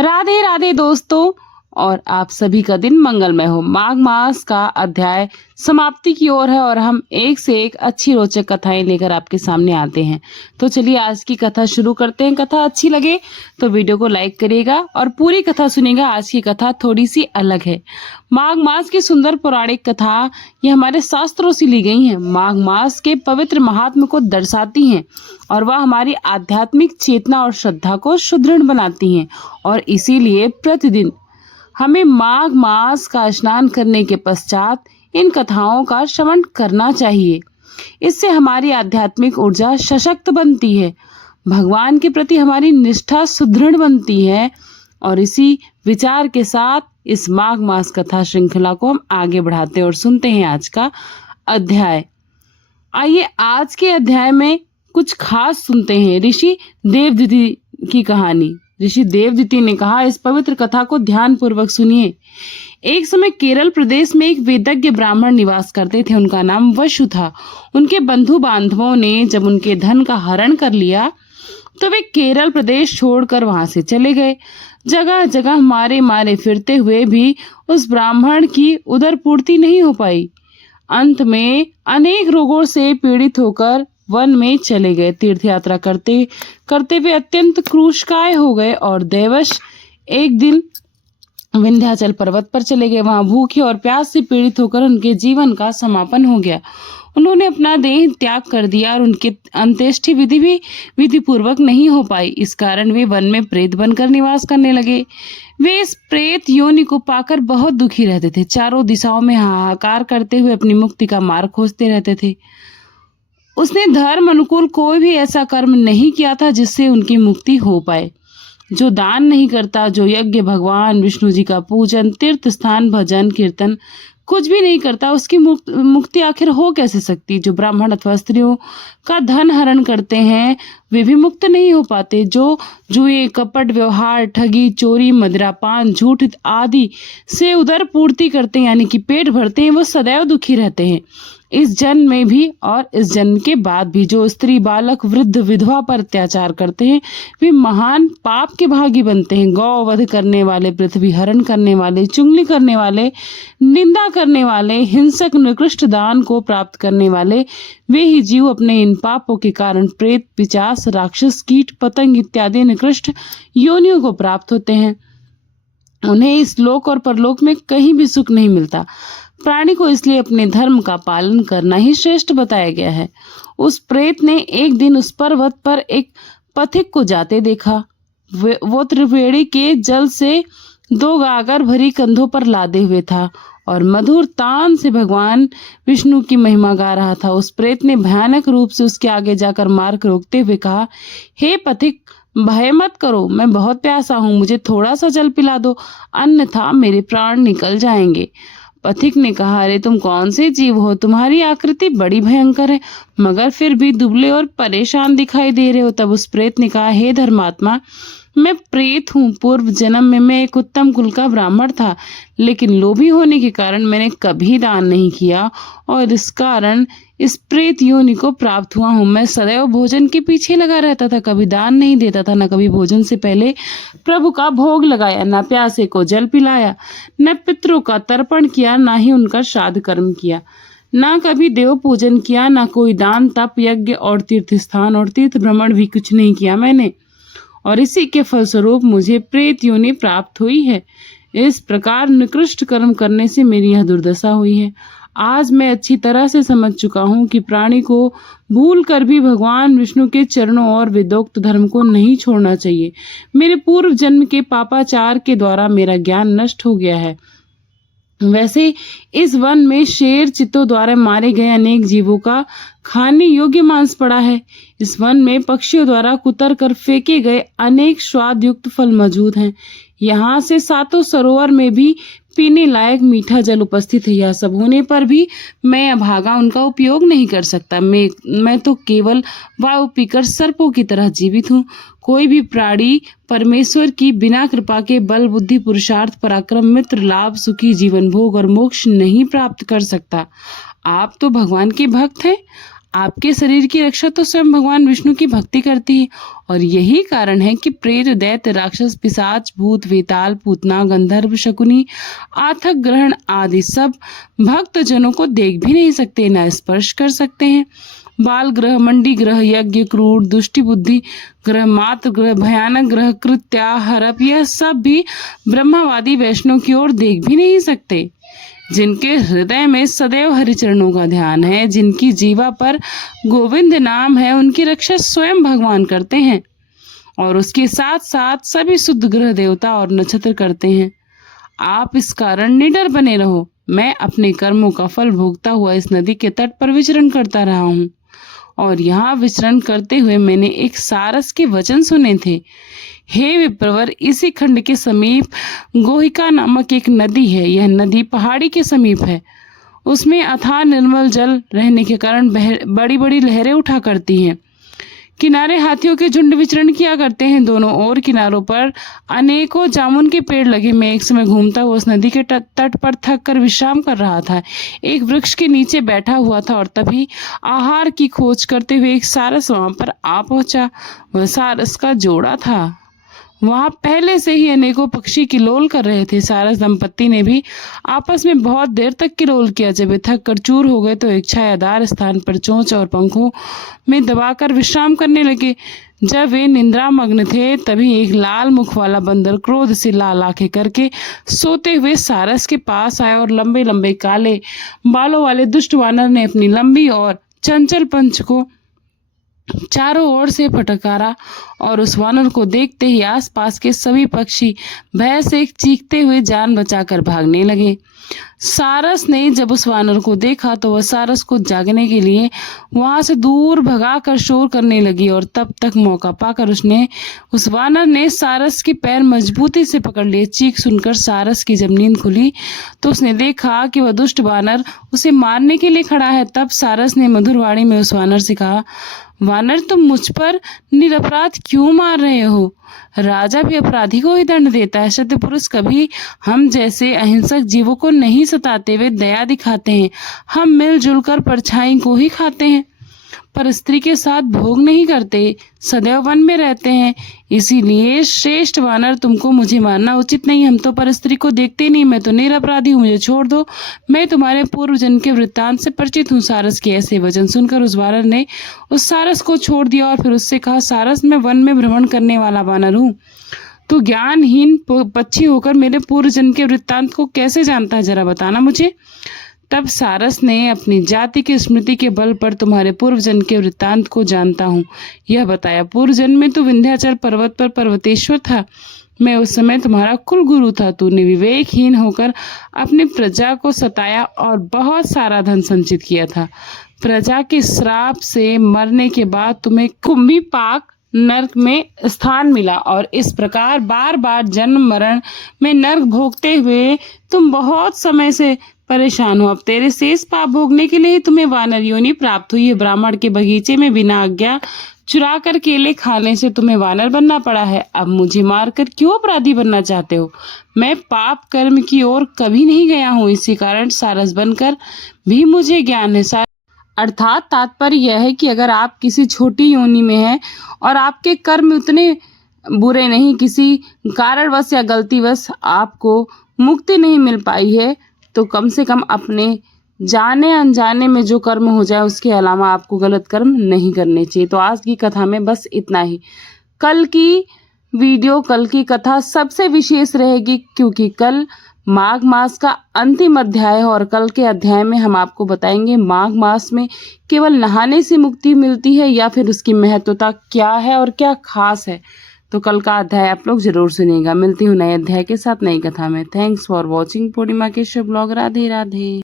राधे राधे दोस्तों, और आप सभी का दिन मंगलमय हो। माघ मास का अध्याय समाप्ति की ओर है और हम एक से एक अच्छी रोचक कथाएं लेकर आपके सामने आते हैं। तो चलिए आज की कथा शुरू करते हैं। कथा अच्छी लगे तो वीडियो को लाइक करिएगा और पूरी कथा सुनिएगा। आज की कथा थोड़ी सी अलग है। माघ मास की सुंदर पौराणिक कथा ये हमारे शास्त्रों से ली गई है। माघ मास के पवित्र महात्म्य को दर्शाती हैं और वह हमारी आध्यात्मिक चेतना और श्रद्धा को सुदृढ़ बनाती हैं। और इसीलिए प्रतिदिन हमें माघ मास का स्नान करने के पश्चात इन कथाओं का श्रवण करना चाहिए। इससे हमारी आध्यात्मिक ऊर्जा सशक्त बनती है, भगवान के प्रति हमारी निष्ठा सुदृढ़ बनती है। और इसी विचार के साथ इस माघ मास कथा श्रृंखला को हम आगे बढ़ाते हैं और सुनते हैं आज का अध्याय। आइए आज के अध्याय में कुछ खास सुनते हैं। ऋषि देवदिति की कहानी। ऋषि देवदिति ने कहा, इस पवित्र कथा को ध्यान पूर्वक सुनिए। एक समय केरल प्रदेश में एक वेदज्ञ ब्राह्मण निवास करते थे। उनका नाम वसु था। उनके बंधु बांधवों ने जब उनके धन का हरण कर लिया तो वे केरल प्रदेश छोड़कर वहां से चले गए। जगह जगह मारे मारे फिरते हुए भी उस ब्राह्मण की उदर पूर्ति नहीं हो पाई। अंत में अनेक रोगों से पीड़ित होकर वन में चले गए। तीर्थ यात्रा करते करते वे अत्यंत क्रूशकाय हो गए और दैवश एक दिन विंध्याचल पर्वत पर चले गए। वहां भूखे और प्यास से पीड़ित होकर उनके जीवन का समापन हो गया। उन्होंने अपना देह त्याग कर दिया और उनकी अंत्येष्टि विधि भी विधि पूर्वक नहीं हो पाई। इस कारण वे वन में प्रेत बनकर निवास करने लगे। वे इस प्रेत योनि को पाकर बहुत दुखी रहते थे। चारों दिशाओं में हाहाकार करते हुए अपनी मुक्ति का मार्ग खोजते रहते थे। उसने धर्म अनुकूल कोई भी ऐसा कर्म नहीं किया था जिससे उनकी मुक्ति हो पाए। जो दान नहीं करता, जो यज्ञ, भगवान विष्णु जी का पूजन, तीर्थ स्थान, भजन, कीर्तन कुछ भी नहीं करता, उसकी मुक्ति आखिर हो कैसे सकती। जो ब्राह्मण अथवा स्त्रियों का धन हरण करते हैं वे भी मुक्त नहीं हो पाते। जो जुए, कपट व्यवहार, ठगी, चोरी, मदिरापान, झूठ आदि से उदर पूर्ति करते हैं यानी कि पेट भरते हैं, वो सदैव दुखी रहते हैं। इस जन्म में भी और इस जन्म के बाद भी। जो स्त्री, बालक, वृद्ध, विधवा पर अत्याचार करते हैं वे महान पाप के भागी बनते हैं। गौ वध करने वाले, पृथ्वी हरण करने वाले, चुगली करने वाले, निंदा करने वाले, हिंसक, निकृष्ट दान को प्राप्त करने वाले, वे ही जीव अपने इन पापों के कारण प्रेत, पिशाच, राक्षस, कीट, पतंग इत्यादि निकृष्ट योनियों को प्राप्त होते हैं। उन्हें इस लोक और परलोक में कहीं भी सुख नहीं मिलता। प्राणी को इसलिए अपने धर्म का पालन करना ही श्रेष्ठ बताया गया है। उस प्रेत ने एक दिन उस पर्वत पर एक पथिक को जाते देखा। वो त्रिवेणी के जल से 2 गागर भरी कंधों पर लादे हुए था और मधुर तान से भगवान विष्णु की महिमा गा रहा था। उस प्रेत ने भयानक रूप से उसके आगे जाकर मार्ग रोकते हुए कहा, हे पथिक, भय मत करो, मैं बहुत प्यासा हूँ, मुझे थोड़ा सा जल पिला दो, अन्यथा मेरे प्राण निकल जाएंगे। पथिक ने कहा, अरे तुम कौन से जीव हो? तुम्हारी आकृति बड़ी भयंकर है, मगर फिर भी दुबले और परेशान दिखाई दे रहे हो। तब उस प्रेत ने कहा, हे धर्मात्मा, मैं प्रेत हूँ। पूर्व जन्म में मैं एक उत्तम कुल का ब्राह्मण था, लेकिन लोभी होने के कारण मैंने कभी दान नहीं किया और इस कारण इस प्रेत योनि को प्राप्त हुआ हूँ। मैं सदैव भोजन के पीछे लगा रहता था, कभी दान नहीं देता था, न कभी भोजन से पहले प्रभु का भोग लगाया, न प्यासे को जल पिलाया, न पितरों का तर्पण किया, न ही उनका श्राद्ध कर्म किया, न कभी देव पूजन किया, न कोई दान, तप, यज्ञ और तीर्थ स्थान और तीर्थ भ्रमण भी कुछ नहीं किया मैंने, और इसी के फलस्वरूप मुझे प्रेत योनि प्राप्त हुई है। इस प्रकार निकृष्ट कर्म करने से मेरी यह दुर्दशा हुई है। आज मैं अच्छी तरह से समझ चुका हूँ कि प्राणी को भूल कर भी भगवान विष्णु के चरणों और वेदोक्त धर्म को नहीं छोड़ना चाहिए। मेरे पूर्व जन्म के पापाचार के द्वारा मेरा ज्ञान नष्ट हो गया है। वैसे इस वन में शेर, चित्तों द्वारा मारे गए अनेक जीवों का खाने योग्य मांस पड़ा है। इस वन में पक्षियों द्वारा कुतर कर फेंके गए अनेक स्वाद युक्त फल मौजूद हैं। यहाँ से 7 सरोवर में भी पीने लायक मीठा जल उपस्थित है। यह सब होने पर भी मैं अभागा उनका उपयोग नहीं कर सकता। मैं तो केवल वायु पीकर सर्पों की तरह जीवित हूँ। कोई भी प्राणी परमेश्वर की बिना कृपा के बल, बुद्धि, पुरुषार्थ, पराक्रम, मित्र, लाभ, सुखी जीवन, भोग और मोक्ष नहीं प्राप्त कर सकता। आप तो भगवान के भक्त हैं, आपके शरीर की रक्षा तो स्वयं भगवान विष्णु की भक्ति करती है और यही कारण है कि प्रेत, दैत्य, राक्षस, पिशाच, भूत, वेताल, पूतना, गंधर्व, शकुनी, आथक, ग्रहण आदि सब भक्त जनों को देख भी नहीं सकते, न स्पर्श कर सकते हैं। बाल ग्रह, मंडी ग्रह, यज्ञ, क्रूर, दुष्टि बुद्धि ग्रह, मात्र ग्रह, भयानक ग्रह, कृत्या, हरप, यह सब भी ब्रह्मावादी वैष्णव की ओर देख भी नहीं सकते। जिनके हृदय में सदैव हरिचरणों का ध्यान है, जिनकी जीवा पर गोविंद नाम है, उनकी रक्षा स्वयं भगवान करते हैं और उसके साथ साथ सभी शुद्ध ग्रह, देवता और नक्षत्र करते हैं। आप इस कारण निडर बने रहो। मैं अपने कर्मों का फल भोगता हुआ इस नदी के तट पर विचरण करता रहा हूँ और यहाँ विचरण करते हुए मैंने एक सारस के वचन सुने थे। हे विप्रवर, इसी खंड के समीप गोहिका नामक एक नदी है। यह नदी पहाड़ी के समीप है। उसमें अथाह निर्मल जल रहने के कारण बड़ी बड़ी लहरें उठा करती हैं। किनारे हाथियों के झुंड विचरण किया करते हैं। दोनों ओर किनारों पर अनेकों जामुन के पेड़ लगे। मैं एक समय घूमता हुआ उस नदी के तट पर थक कर विश्राम कर रहा था। एक वृक्ष के नीचे बैठा हुआ था और तभी आहार की खोज करते हुए एक सारस वहां पर आ पहुंचा। वह सारस का जोड़ा था। वहां पहले से ही अनेकों पक्षी किलोल कर रहे थे। सारस दंपत्ति ने भी आपस में बहुत देर तक किलोल किया। जब वे थक कर चूर हो गए तो एक छायादार स्थान पर चोंच और पंखों में दबाकर विश्राम करने लगे। जब वे निंद्रा मग्न थे तभी एक लाल मुख वाला बंदर क्रोध से लाल आंखें करके सोते हुए सारस के पास आया और लंबे लंबे काले बालों वाले दुष्ट वानर ने अपनी लंबी और चंचल पंच को चारों ओर से फटकारा और उस वानर को देखते ही आसपास के सभी पक्षी भय से चीखते हुए जान बचाकर भागने लगे। सारस ने जब उस वानर को देखा तो वह सारस को जागने के लिए वहां से दूर भगाकर शोर करने लगी और तब तक मौका पाकर उस वानर ने सारस के पैर मजबूती से पकड़ लिए। चीख सुनकर सारस की जब नींद खुली तो उसने देखा कि वह दुष्ट वानर उसे मारने के लिए खड़ा है। तब सारस ने मधुर वाणी में उस वानर से कहा, वानर, तुम मुझ पर निरपराध क्यों मार रहे हो? राजा भी अपराधी को ही दंड देता है। सत्य पुरुष कभी हम जैसे अहिंसक जीवों को नहीं सताते, वे दया दिखाते हैं। हम मिलजुल कर परछाई को ही खाते हैं, पर स्त्री के साथ भोग नहीं करते, सदैव वन में रहते हैं। इसीलिए श्रेष्ठ वानर, तुमको मुझे मारना उचित नहीं। हम तो पर स्त्री को देखते नहीं। मैं तो निरपराधी हूँ, मुझे छोड़ दो। मैं तुम्हारे पूर्व जन्म के वृत्तांत से परिचित हूँ। सारस के ऐसे वचन सुनकर उस वानर ने उस सारस को छोड़ दिया और फिर उससे कहा, सारस, मैं वन में भ्रमण करने वाला वानर हूँ। तू ज्ञानहीन पक्षी होकर मेरे पूर्व जन्म के वृत्तांत को कैसे जानता है, जरा बताना मुझे। तब सारस ने अपनी जाति की स्मृति के बल पर तुम्हारे पूर्व जन्म के वृत्तांत को जानता हूँ यह बताया। पूर्व जन्म में तू विंध्याचल पर्वत पर पर्वतेश्वर था। मैं उस समय तुम्हारा कुल गुरु था। तूने विवेकहीन होकर अपनी प्रजा को सताया और बहुत सारा धन संचित किया था। प्रजा के श्राप से मरने के बाद तुम्हें कुंभी पाक नरक में स्थान मिला और इस प्रकार बार बार जन्म मरण में नरक भोगते हुए तुम बहुत समय से परेशान हो। अब तेरे शेष पाप भोगने के लिए तुम्हें वानर योनि प्राप्त हुई है। ब्राह्मण के बगीचे में बिना आज्ञा चुरा कर केले खाने से तुम्हें वानर बनना पड़ा है। अब मुझे मारकर क्यों अपराधी बनना चाहते हो? मैं पाप कर्म की ओर कभी नहीं गया हूँ, इसी कारण सारस बनकर भी मुझे ज्ञान है। अर्थात तात्पर्य यह है कि अगर आप किसी छोटी योनि में हैं और आपके कर्म उतने बुरे नहीं, किसी कारणवश या गलतीवश आपको मुक्ति नहीं मिल पाई है, तो कम से कम अपने जाने अनजाने में जो कर्म हो जाए उसके अलावा आपको गलत कर्म नहीं करने चाहिए। तो आज की कथा में बस इतना ही। कल की कथा सबसे विशेष रहेगी क्योंकि कल माघ मास का अंतिम अध्याय है और कल के अध्याय में हम आपको बताएंगे माघ मास में केवल नहाने से मुक्ति मिलती है या फिर उसकी महत्वता क्या है और क्या खास है। तो कल का अध्याय आप लोग जरूर सुनिएगा। मिलती हूँ नए अध्याय के साथ नई कथा में। थैंक्स फॉर वॉचिंग पूर्णिमा के शुभ ब्लॉग। राधे राधे।